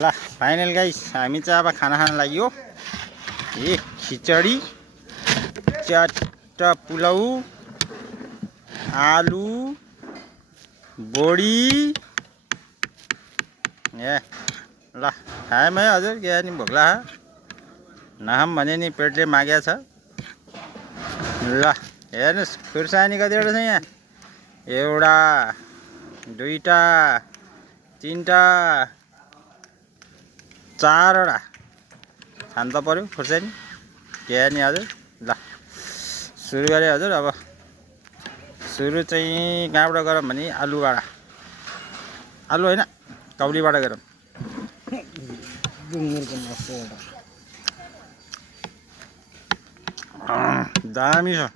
ल final guys हामी चाहिँ अब खाना खान लागि हो। खिचडी, च्याट पुलाउ, आलु, बोडी। ल खायौँ है हजुर, के नि भोक लाग्यो। नखाऊँ भने नि पेटले मागेको छ। ल हेर्नुहोस् खुर्सानी कतिवटा छ यहाँ। एउटा, दुईटा, तीनटा, चारवटा खानु त पर्यो खुर्सानी, के नि हजुर। ल सुरु गरेँ हजुर। अब सुरु चाहिँ कहाँबाट गरौँ भने आलुबाट, आलु होइन कौलीबाट गरौँ। दामी छ।